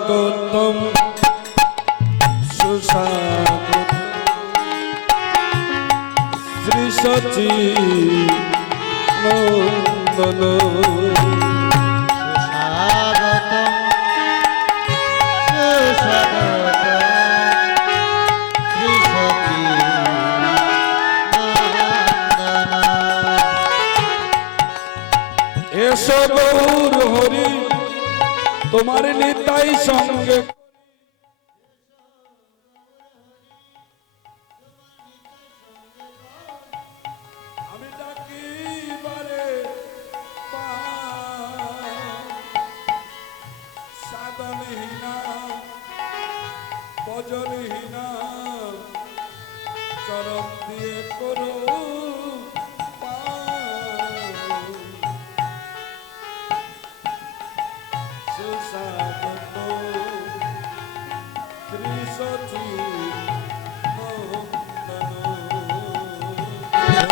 সুস্বাগতম। সুস্বাগত শ্রী সচি নন্দন। তোমার নেতাই সঙ্গে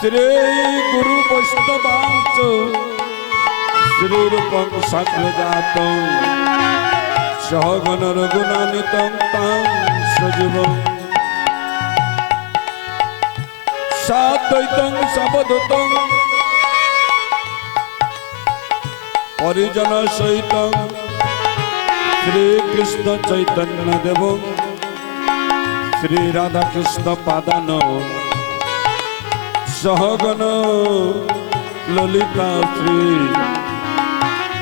সচিদানন্দ বন্দে শ্রী গুরু শ্রীযুত পদ কমল শ্রী গুরু বৈষ্ণবাঞ্চ শ্রীরূপং সাগ্রজাত সহগণ রঘুনানিতং তাং সহগণ ললিতা শ্রী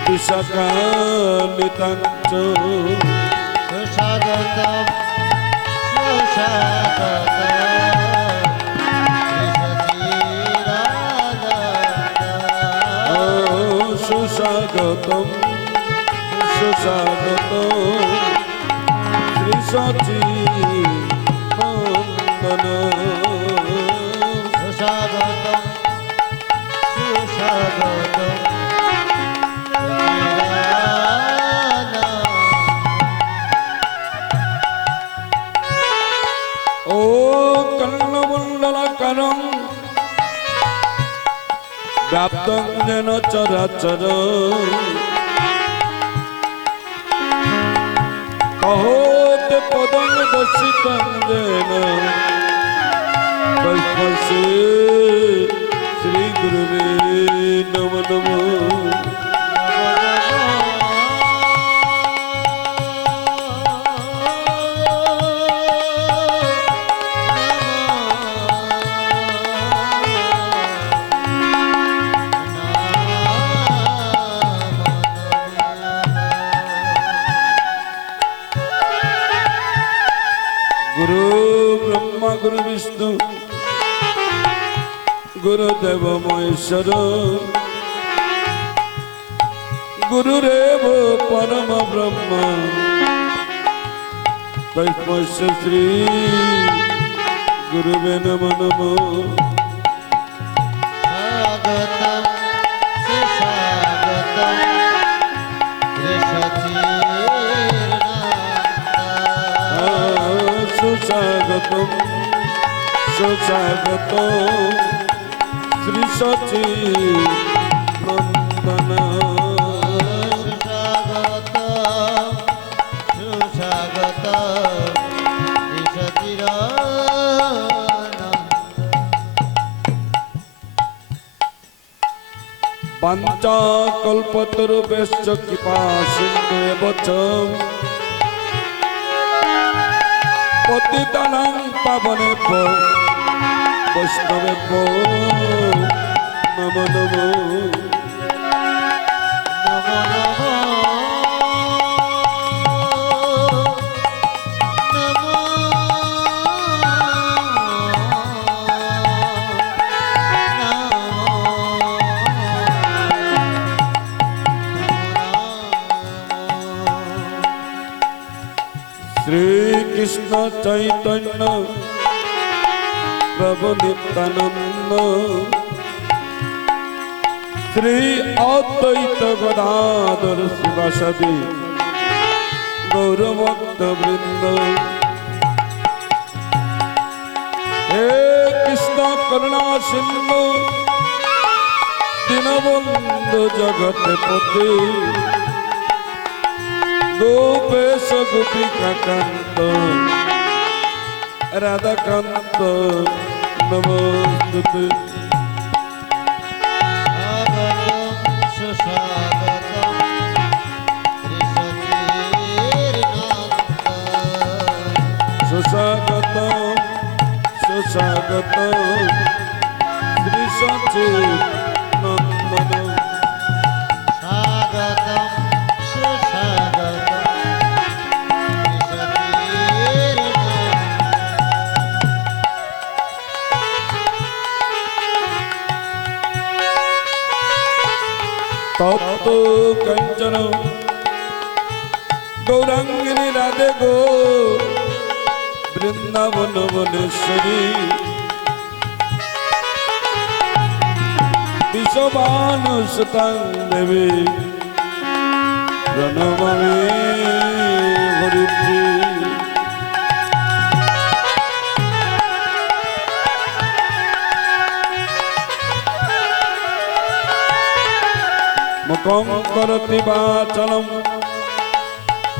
বিশাখানিতাঞ্চ সুস্বাগতম সুস্বাগতম। সুস্বাগতম সুস্বাগত শ্রী সচি যেন চরাচর? কহত পদং দর্শিতং যেন তস্মসে মহেশ্বর গুরুরেব পরম ব্রহ্ম তৈপস্য শ্রী গুরুবে নম নম স্বাগতম সুস্বাগতম শ্রী সুস্বাগত সুস্বাগত সচি নন্দন সুস্বাগতম সুস্বাগতম শ্রী সচিদানন্দ কৃপা সিন্ধু এব পতিতানাং পাবনেভ্য বৈষ্ণবেভ্য নমো নমো নমো। প্রভু নিত্যানন্দ শ্রী অদ্বৈত গদাধর শিবাসদী গৌরভক্ত বৃন্দ। হে কৃষ্ণ করুণা সিন্ধু দীনবন্ধু জগতে পতি গোপেশ গোপিকা কান্ত রাধাকান্ত নমস্তুতে স্বাগতম সুস্বাগতম ত্রিশতীর্ণান্ত সুস্বাগত গৌরাঙ্গিনী রাধে গো বৃন্দাবন বনেশ্বরী বিশ্ববানুসুতাং দেবী প্রণমামি করতি বাচলম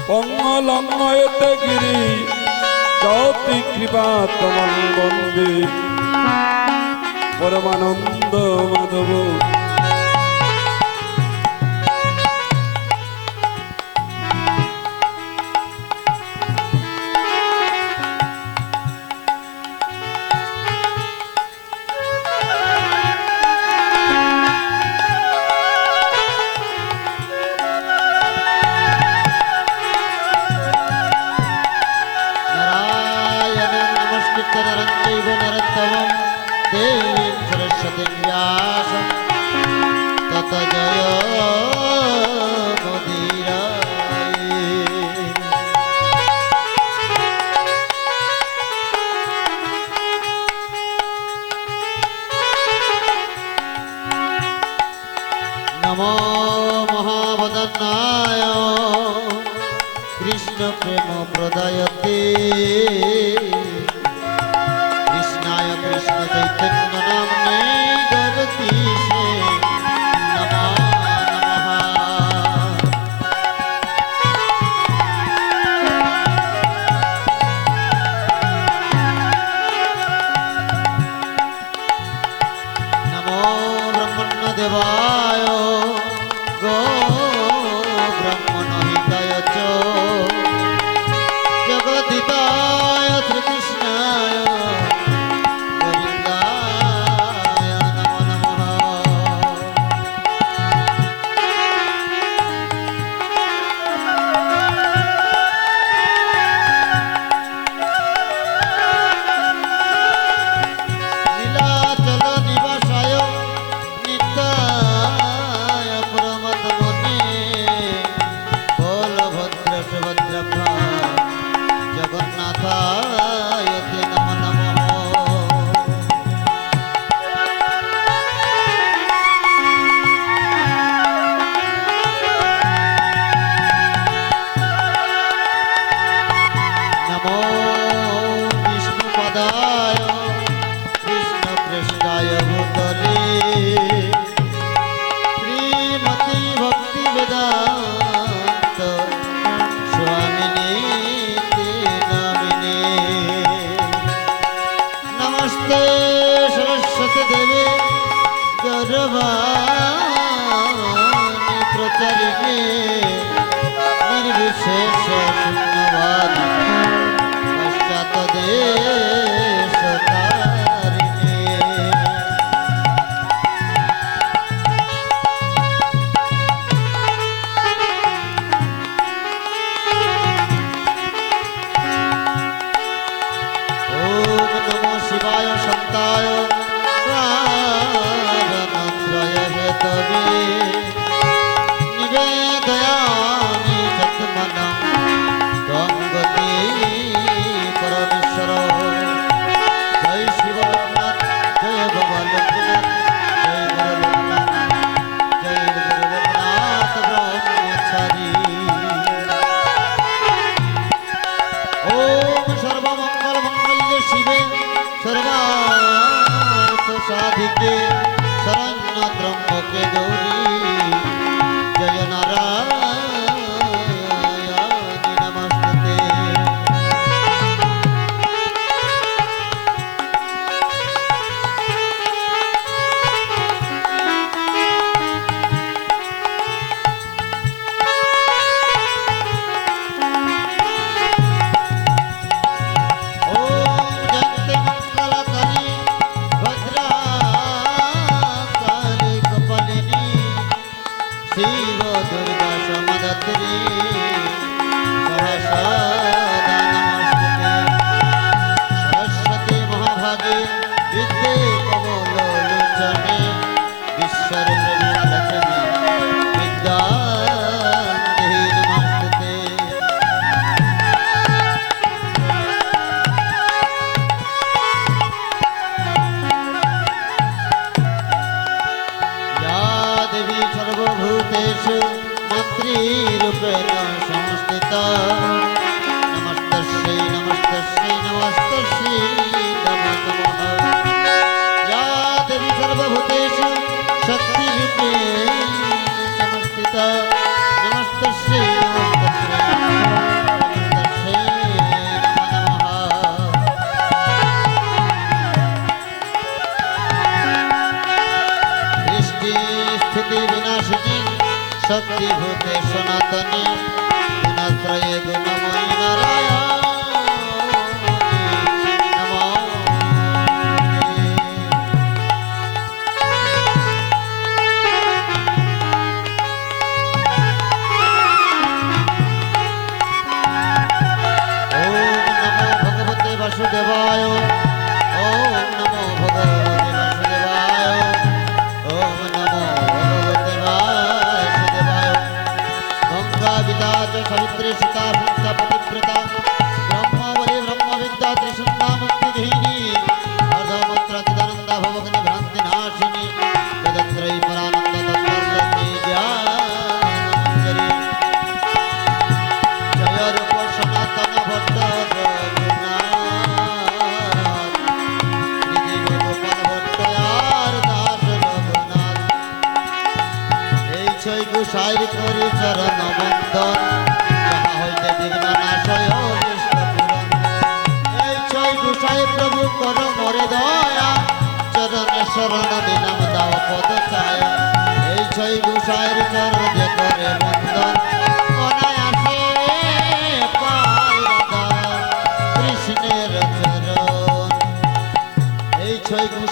পঙ্গলঙ্গয়তে গিরি জ্যোতি কৃপা বন্দে। পরমানন্দ মাধব। सरस्वतीं व्यासं तत जय শেষে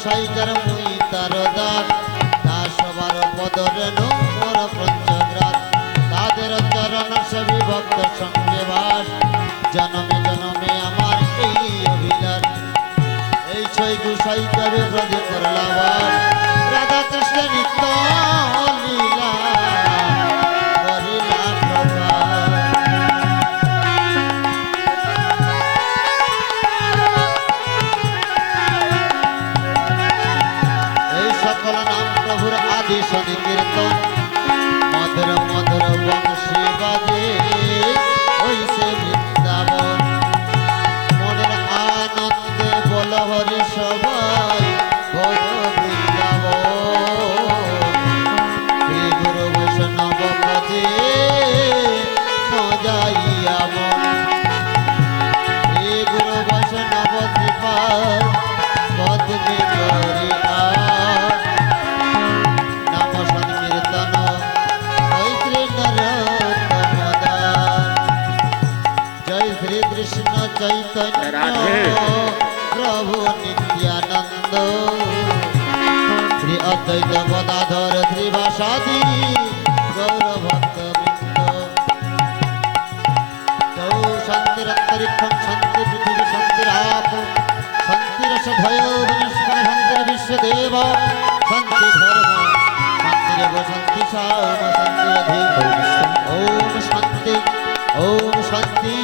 সাইকার মুই তার দাস তা সবার পদরে নম্বর পঞ্চগ্রাস তাদের চরণ সবি ভক্ত সঙ্গে বাস, জনমে জনমে আমার এই অভিলাষ। এই ছয় গুসাইকার ব্রজে করলা বাস রাধা কৃষ্ণ নিত্য চৈতন্য প্রভু নিত্যানন্দ শ্রী অদ্বৈত গদাধর শ্রীবাসাদি গৌরভক্তবৃন্দ তৌ শান্তিরন্তরিক্ষম শান্তি পৃথিবী শান্তিরাপ শান্তিরস ভয় বনস্মর শান্তির বিশ্বদেব শান্তি ধর্ম শান্তিরেব শান্তি সাম শান্তিরধি ওম শান্তি ওম শান্তি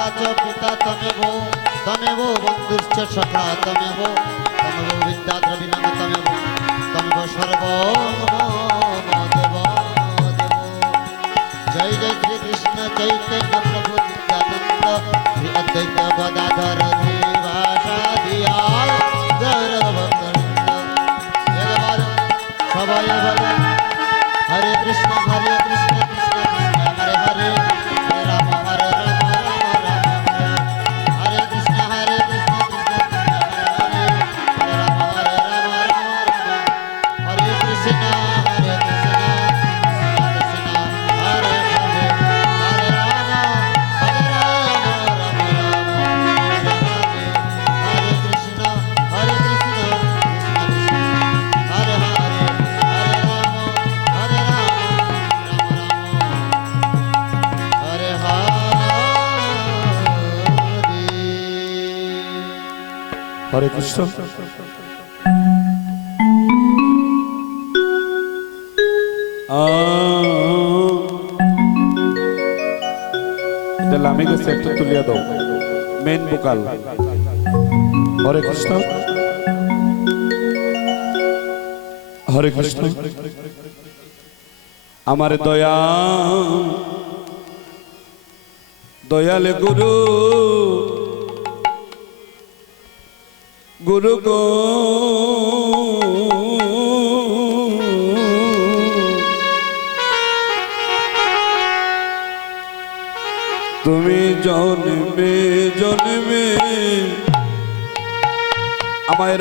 માતા ચ પિતા તમે હો તમે હો બંધુશ્ચ સખા તમે હો તમે હો વિદ્યા દ્રવિનમ તમે હો તમે હો સર્વ દેવ જય જય શ્રી કૃષ્ણ ચૈતન્ય પ્રભુ નિત્યાનંદ হরে কৃষ্ণ। আ এটা লামে গেছে, একটা তুলিয়া দাও। Main vocal Hare Krishna. হরে কৃষ্ণ। আমার দয়া, দয়ালে গুরু। গুরু গো। তুমি জন্মে জন্মে আমায়